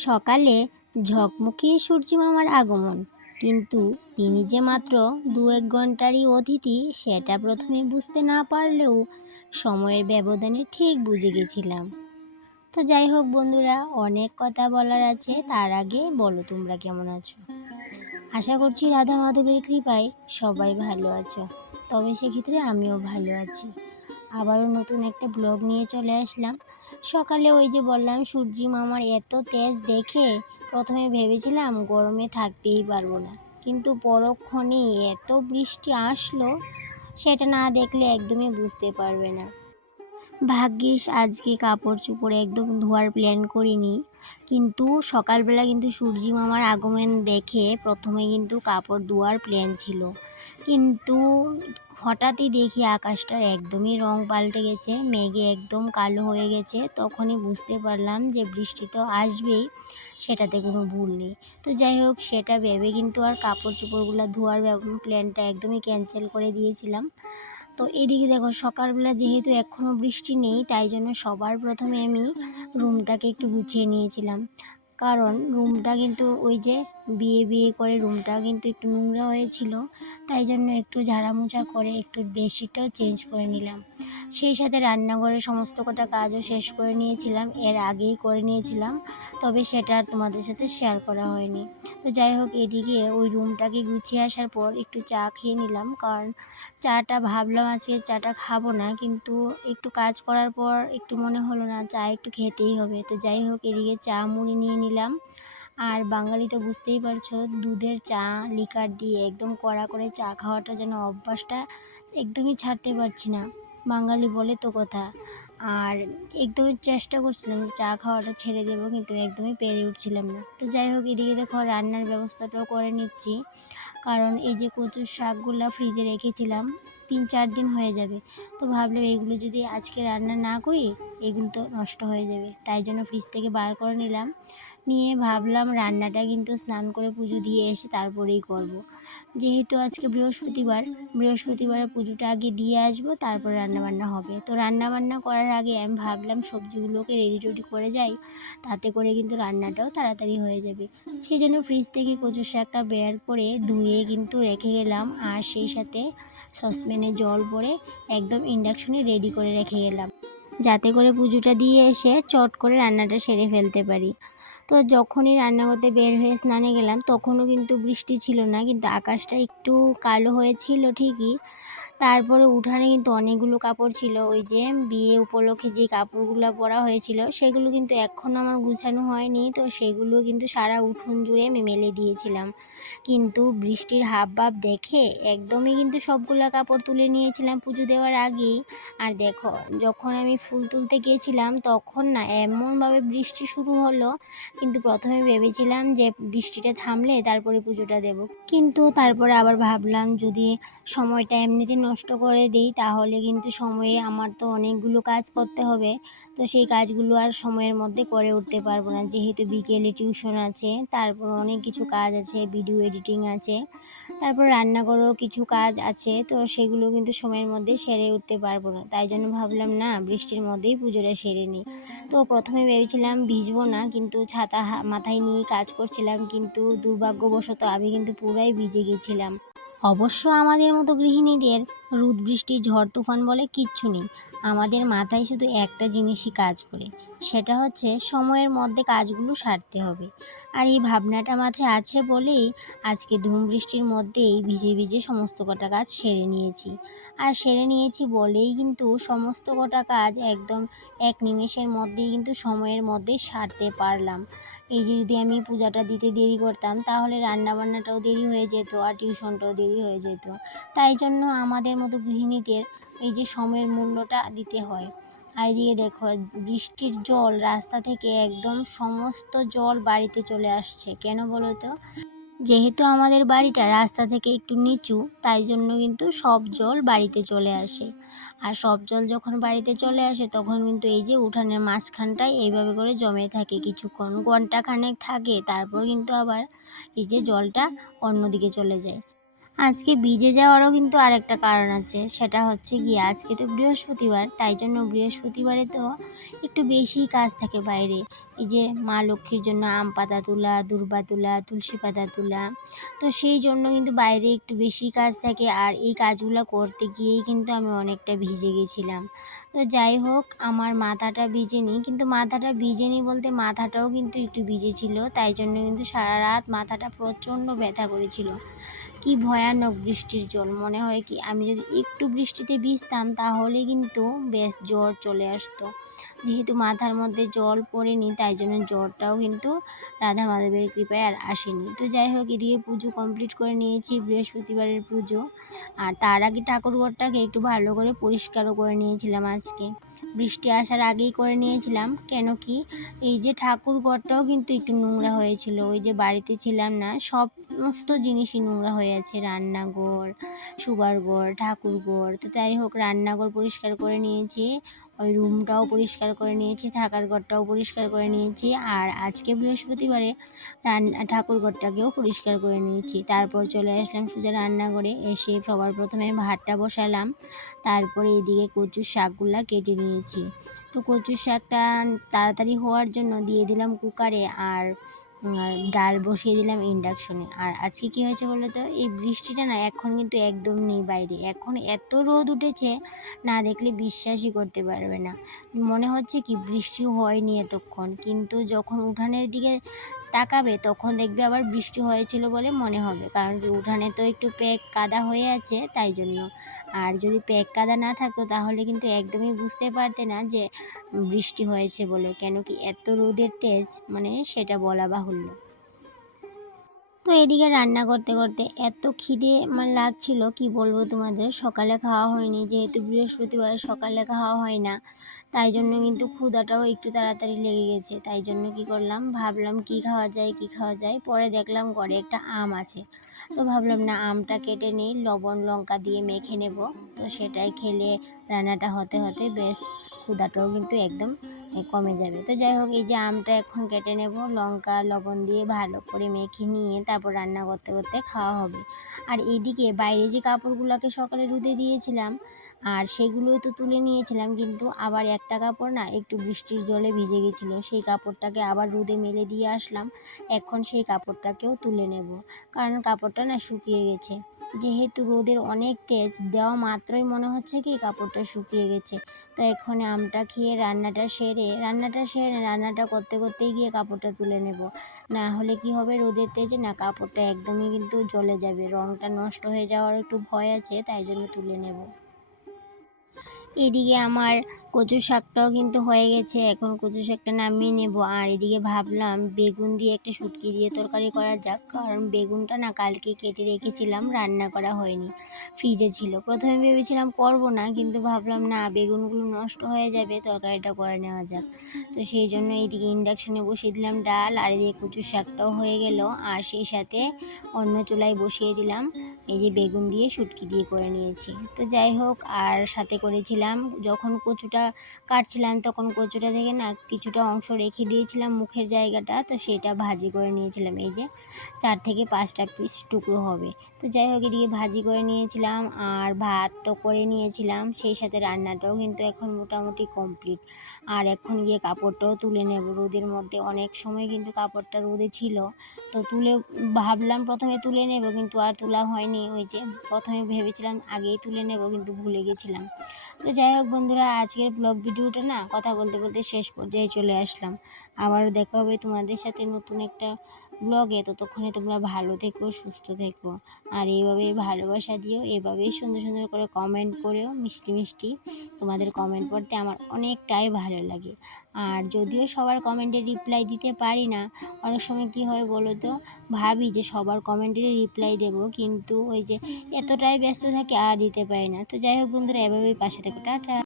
সকালে ঝকমকিয়ে সূর্যি মামার আগমন। কিন্তু তিনি যে মাত্র দু এক ঘন্টারই অতিথি, সেটা প্রথমে বুঝতে না পারলেও সময়ের ব্যবধানে ঠিক বুঝে গেছিলাম। তো যাই হোক বন্ধুরা, অনেক কথা বলার আছে, তার আগে বলো তোমরা কেমন আছো? আশা করছি রাধা মাধবের কৃপায় সবাই ভালো আছো, তবে সেক্ষেত্রে আমিও ভালো আছি। আবারও নতুন একটা ব্লগ নিয়ে চলে আসলাম। সকালে ওই যে বললাম, সূর্যি মামার এত তেজ দেখে প্রথমে ভেবেছিলাম গরমে থাকতেই পারব না। কিন্তু পরক্ষণেই এত বৃষ্টি আসলো, সেটা না দেখলে একদমই বুঝতে পারবে না। ভাগ্যিস আজকে কাপড় চোপড় একদম ধোয়ার প্ল্যান করিনি। কিন্তু সকালবেলা কিন্তু সূর্যি মামার আগমন দেখে প্রথমে কিন্তু কাপড় ধোয়ার প্ল্যান ছিল। কিন্তু হঠাৎই দেখি আকাশটার একদমই রং পাল্টে গেছে, মেঘে একদম কালো হয়ে গেছে। তখনই বুঝতে পারলাম যে বৃষ্টি তো আসবেই, সেটাতে কোনো ভুল নেই। তো যাই হোক, সেটা ভেবে কিন্তু আর কাপড় চোপড়গুলো ধোয়ার প্ল্যানটা একদমই ক্যান্সেল করে দিয়েছিলাম। তো এদিকে দেখো, সকালবেলা যেহেতু এখনও বৃষ্টি নেই, তাই জন্য সবার প্রথমে আমি রুমটাকে একটু গুছিয়ে নিয়েছিলাম। কারণ রুমটা কিন্তু ওই যে বিয়ে বিয়ে করে রুমটা কিন্তু একটু নোংরা হয়েছিল, তাই জন্য একটু ঝাড়ামোছা করে একটু বেডশিটটাও চেঞ্জ করে নিলাম। সেই সাথে রান্নাঘরের সমস্ত কটা কাজও শেষ করে নিয়েছিলাম, এর আগেই করে নিয়েছিলাম, তবে সেটা আর তোমাদের সাথে শেয়ার করা হয়নি। তো যাই হোক, এদিকে ওই রুমটাকে গুছিয়ে আসার পর একটু চা খেয়ে নিলাম, কারণ চাটা ভাবলাম আজকে চাটা খাব না, কিন্তু একটু কাজ করার পর একটু মনে হলো না, চা একটু খেতেই হবে। তো যাই হোক, এদিকে চা মুড়ি নিয়ে নিলাম। আর বাঙালি তো বুঝতেই পারছ, দুধের চা লিকার দিয়ে একদম কড়া করে চা খাওয়াটা যেন অভ্যাসটা একদমই ছাড়তে পারছি না। বাঙালি বলে তো কথা। আর একদমই চেষ্টা করছিলাম যে চা খাওয়াটা ছেড়ে দেবো, কিন্তু একদমই পেরে উঠছিলাম না। তো যাই হোক, এদিকে দেখো রান্নার ব্যবস্থাটাও করে নিচ্ছি। কারণ এই যে কচুর শাকগুলো ফ্রিজে রেখেছিলাম, তিন চার দিন হয়ে যাবে। তো ভাবলাম এগুলো যদি আজকে রান্না না করি এগুলো তো নষ্ট হয়ে যাবে। তাই জন্য ফ্রিজ থেকে বার করে নিলাম। নিয়ে ভাবলাম রান্নাটা কিন্তু স্নান করে পুজো দিয়ে এসে তারপরেই করব। যেহেতু আজকে বৃহস্পতিবার, বৃহস্পতিবারে পুজোটা আগে দিয়ে আসব, তারপর রান্নাবান্না হবে। তো রান্নাবান্না করার আগে আমি ভাবলাম সবজিগুলোকে রেডি টেডি করে যাই, তাতে করে কিন্তু রান্নাটাও তাড়াতাড়ি হয়ে যাবে। সেই জন্য ফ্রিজ থেকে কচুর শাকটা বের করে ধুয়ে কিন্তু রেখে গেলাম, আর সেই সাথে সসপ্যানে জল পরে একদম ইন্ডাকশনে রেডি করে রেখে গেলাম। যাতে করে পুজোটা দিয়ে এসে চট করে রান্নাটা সেরে ফেলতে পারি। তো যখনই রান্না করতে বের হয়ে স্নানে গেলাম, তখনও কিন্তু বৃষ্টি ছিল না, কিন্তু আকাশটা একটু কালো হয়েছিল ঠিকই। তারপরে উঠানে কিন্তু অনেকগুলো কাপড় ছিল। ওই যে বিয়ে উপলক্ষে যে কাপড়গুলো পরা হয়েছিল, সেগুলো কিন্তু এখনও আমার গুছানো হয়নি। তো সেগুলো কিন্তু সারা উঠোন জুড়ে আমি মেলে দিয়েছিলাম। কিন্তু বৃষ্টির হাব ভাব দেখে একদমই কিন্তু সবগুলো কাপড় তুলে নিয়েছিলাম পুজো দেওয়ার আগেই। আর দেখো, যখন আমি ফুল তুলতে গিয়েছিলাম, তখন না এমনভাবে বৃষ্টি শুরু হলো, কিন্তু প্রথমে ভেবেছিলাম যে বৃষ্টিটা থামলে তারপরে পুজোটা দেব। কিন্তু তারপরে আবার ভাবলাম যদি সময়টা এমনিতে নষ্ট করে দিই, তাহলে কিন্তু সময়ে আমার তো অনেকগুলো কাজ করতে হবে। তো সেই কাজগুলো আর সময়ের মধ্যে করে উঠতে পারব না। যেহেতু বিকেলে টিউশন আছে, তারপর অনেক কিছু কাজ আছে, ভিডিও এডিটিং আছে, তারপর রান্নাঘরেও কিছু কাজ আছে, তো সেগুলো কিন্তু সময়ের মধ্যে সেরে উঠতে পারব না। তাই জন্য ভাবলাম, না, বৃষ্টির মধ্যেই পুজোটা সেরে নিই। তো প্রথমে ভেবেছিলাম ভিজবো না, কিন্তু ছাতা মাথায় নিয়ে কাজ করছিলাম, কিন্তু দুর্ভাগ্যবশত আমি কিন্তু পুরাই ভিজে গেছিলাম। অবশ্য আমাদের মতো গৃহিণীদের রোদ বৃষ্টি ঝড় তুফান বলে কিচ্ছু নেই। আমাদের মাথায় শুধু একটা জিনিসই কাজ করে, সেটা হচ্ছে সময়ের মধ্যে কাজগুলো সারতে হবে। আর এই ভাবনাটা মাথায় আছে বলেই আজকে ধুম বৃষ্টির মধ্যেই ভিজে ভিজে সমস্ত কটা কাজ সেরে নিয়েছি। আর সেরে নিয়েছি বলেই কিন্তু সমস্ত কটা কাজ একদম এক নিমেষের মধ্যেই কিন্তু সময়ের মধ্যেই সারতে পারলাম। এই যে যদি আমি পূজাটা দিতে দেরি করতাম, তাহলে রান্নাবান্নাটাও দেরি হয়ে যেত আর টিউশনটাও দেরি হয়ে যেত। তাই জন্য আমাদের মতো গৃহিণীদের এই যে সময়ের মূল্যটা দিতে হয়। আর এদিকে দেখো, বৃষ্টির জল রাস্তা থেকে একদম সমস্ত জল বাড়িতে চলে আসছে। কেন বলো তো? যেহেতু আমাদের বাড়িটা রাস্তা থেকে একটু নিচু, তাই জন্য কিন্তু সব জল বাড়িতে চলে আসে। আর সব জল যখন বাড়িতে চলে আসে, তখন কিন্তু এই যে উঠানের মাঝখানটায় এইভাবে করে জমে থাকে। কিছুক্ষণ, ঘন্টাখানেক থাকে, তারপর কিন্তু আবার এই যে জলটা অন্যদিকে চলে যায়। আজকে ভিজে যাওয়ারও কিন্তু আরেকটা কারণ আছে। সেটা হচ্ছে গিয়ে আজকে তো বৃহস্পতিবার, তাই জন্য বৃহস্পতিবারে তো একটু বেশি কাজ থাকে বাইরে। এই যে মা লক্ষ্মীর জন্য আম পাতা তোলা, দুর্বা তোলা, তুলসী পাতা তোলা, তো সেই জন্য কিন্তু বাইরে একটু বেশি কাজ থাকে। আর এই কাজগুলো করতে গিয়েই কিন্তু আমি অনেকটা ভিজে গেছিলাম। তো যাই হোক, আমার মাথাটা ভিজেনি, কিন্তু মাথাটা ভিজেনি বলতে মাথাটাও কিন্তু একটু ভিজেছিল তাই জন্য কিন্তু সারা রাত মাথাটা প্রচণ্ড ব্যথা করেছিল। কি ভয়ানক বৃষ্টির জল, মনে হয় কি? আমি যদি একটু বৃষ্টিতে ভিজতাম, তাহলে কিন্তু বেশ জ্বর চলে আসতো। যেহেতু মাথার মধ্যে জল পড়েনি, তাই জন্য জ্বরটাও কিন্তু রাধা মাধবের কৃপায় আর আসেনি। তো যাই হোক, এদিকে পুজো কমপ্লিট করে নিয়েছি, বৃহস্পতিবারের পুজো। আর তার আগে ঠাকুরঘরটাকে একটু ভালো করে পরিষ্কারও করে নিয়েছিলাম আজকে। বৃষ্টি আসার আগেই করে নিয়েছিলাম। কেন কি এই যে ঠাকুর ঘরটাও কিন্তু একটু নোংরা হয়েছিল। ওই যে বাড়িতে ছিলাম না, সমস্ত জিনিসই নোংরা হয়ে আছে। রান্নাঘর, সুগার ঘর, ঠাকুর ঘর। তো যাই হোক, রান্নাঘর পরিষ্কার করে নিয়েছি। ওই রুমটাও পরিষ্কার করে নিয়েছি, থাকার ঘরটাও পরিষ্কার করে নিয়েছি আর আজকে বৃহস্পতিবারে রান্না ঠাকুর ঘরটাকেও পরিষ্কার করে নিয়েছি। তারপর চলে আসলাম সোজা রান্নাঘরে, এসে সবার প্রথমে ভাতটা বসালাম, তারপরে এদিকে কচুর শাকগুলা কেটে নিয়েছি। তো কচুর শাকটা তাড়াতাড়ি হওয়ার জন্য দিয়ে দিলাম কুকারে আর ডাল বসিয়ে দিলাম ইন্ডাকশনে আর আজকে কী হয়েছে বলো তো? এই বৃষ্টিটা না এখন কিন্তু একদম নেই বাইরে। এখন এত রোদ উঠেছে, না দেখলে বিশ্বাসই করতে পারবে না। মনে হচ্ছে কি বৃষ্টি হয়নি এতক্ষণ। কিন্তু যখন উঠানের দিকে তাকাবে, তখন দেখবে আবার বৃষ্টি হয়েছিল বলে মনে হবে। কারণ উঠানে তো একটু প্যাক কাদা হয়ে আছে তাই জন্য। আর যদি প্যাক কাদা না থাকতো, তাহলে কিন্তু একদমই বুঝতে পারতে না যে বৃষ্টি হয়েছে বলে। কেন কি, এত রোদের তেজ মানে সেটা বলা বাহুল্য। তো এদিকে রান্না করতে করতে এত খিদে আমার লাগছিল, কি বলব তোমাদের? সকালে খাওয়া হয়নি, যেহেতু বৃহস্পতিবার সকালে খাওয়া হয় না। তাই জন্য কিন্তু ক্ষুদাটাও একটু তাড়াতাড়ি লেগে গেছে। তাই জন্য কি করলাম, ভাবলাম কি খাওয়া যায়, কি খাওয়া যায়। পরে দেখলাম ঘরে একটা আম আছে। তো ভাবলাম না, আমটা কেটে নিই, লবণ, লঙ্কা দিয়ে মেখে নেব। তো সেটাই খেলে রান্নাটা হতে হতে বেশ ক্ষুদাটাও কিন্তু একদম কমে যাবে। তো যাই হোক, এই যে আমটা এখন কেটে নেব, লঙ্কা, লবণ দিয়ে ভালো করে মেখে নিয়ে তারপর রান্না করতে করতে খাওয়া হবে। আর এদিকে বাইরে যে কাপড়গুলোকে সকালে রুদে দিয়েছিলাম, আর সেগুলোই তো তুলে নিয়েছিলাম, কিন্তু আবার একটা কাপড় না একটু বৃষ্টির জলে ভিজে গেছিল, সেই কাপড়টাকে আবার রোদে মেলে দিয়ে আসলাম। এখন সেই কাপড়টাকেও তুলে নেব, কারণ কাপড়টা না শুকিয়ে গেছে। যেহেতু রোদের অনেক তেজ, দেওয়া মাত্রই মনে হচ্ছে কি কাপড়টা শুকিয়ে গেছে। তো এখন আমটা খেয়ে রান্নাটা সেরে রান্নাটা সেরে, রান্নাটা করতে করতেই গিয়ে কাপড়টা তুলে নেব। না হলে কি হবে রোদের তেজে? না, কাপড়টা একদমই কিন্তু জ্বলে যাবে। রঙটা নষ্ট হয়ে যাওয়ার একটু ভয় আছে, তাই জন্য তুলে নেব। এদিকে আমার কচু শাকটাও কিন্তু হয়ে গেছে। এখন কচু শাকটা নামিয়ে নেব। আর এদিকে ভাবলাম বেগুন দিয়ে একটা শুটকি দিয়ে তরকারি করা যাক। কারণ বেগুনটা না কালকে কেটে রেখেছিলাম, রান্না করা হয়নি। ফ্রিজে ছিল। প্রথমে ভেবেছিলাম করব না, কিন্তু ভাবলাম না, বেগুনগুলো নষ্ট হয়ে যাবে, তরকারিটা করে নেওয়া যাক। তো সেই জন্য এইদিকে ইন্ডাকশনে বসিয়ে দিলাম ডাল, আর এদিকে কচুর শাকটাও হয়ে গেল। আর সেই সাথে অন্য চুলায় বসিয়ে দিলাম, এই যে বেগুন দিয়ে শুটকি দিয়ে করে নিয়েছি। তো যাই হোক, আর সাথে করেছিলাম, যখন কচুটা কাটছিলাম, তখন কচুটা থেকে না কিছুটা অংশ রেখে দিয়েছিলাম মুখের জায়গাটা, তো সেটা ভাজি করে নিয়েছিলাম। এই যে চার থেকে পাঁচটা পিস টুকরো হবে। তো যাই হোক, এদিকে ভাজি করে নিয়েছিলাম আর ভাত তো করে নিয়েছিলাম, সেই সাথে রান্নাটাও কিন্তু এখন মোটামুটি কমপ্লিট আর এখন গিয়ে কাপড়টাও তুলে নেব। রোদের মধ্যে অনেক সময় কিন্তু কাপড়টা রোদে ছিল, তো তুলে ভাবলাম প্রথমে তুলে নেব, কিন্তু আর তোলা হয়নি। ওই যে প্রথমে ভেবেছিলাম আগেই তুলে নেব, কিন্তু ভুলে গেছিলাম। তো যাই হোক বন্ধুরা, আজকের ব্লগ ভিডিওটা না কথা বলতে বলতে শেষ পর্যায়ে চলে আসলাম। আবারও দেখা হবে তোমাদের সাথে নতুন একটা ব্লগে ততক্ষণে তোমরা ভালো থেকো, সুস্থ থেকো। আর এইভাবেই ভালোবাসা দিও, এভাবেই সুন্দর সুন্দর করে কমেন্ট করেও মিষ্টি মিষ্টি তোমাদের কমেন্ট পড়তে আমার অনেকটাই ভালো লাগে। আর যদিও সবার কমেন্টে রিপ্লাই দিতে পারি না, অনেক সময় কি হয় বলো তো? ভাবি যে সবার কমেন্টের রিপ্লাই দেব, কিন্তু ওই যে এতটাই ব্যস্ত থাকে আর দিতে পারি না। তো যাই হোক বন্ধুরা, এভাবেই পাশে থেকো। টাটা।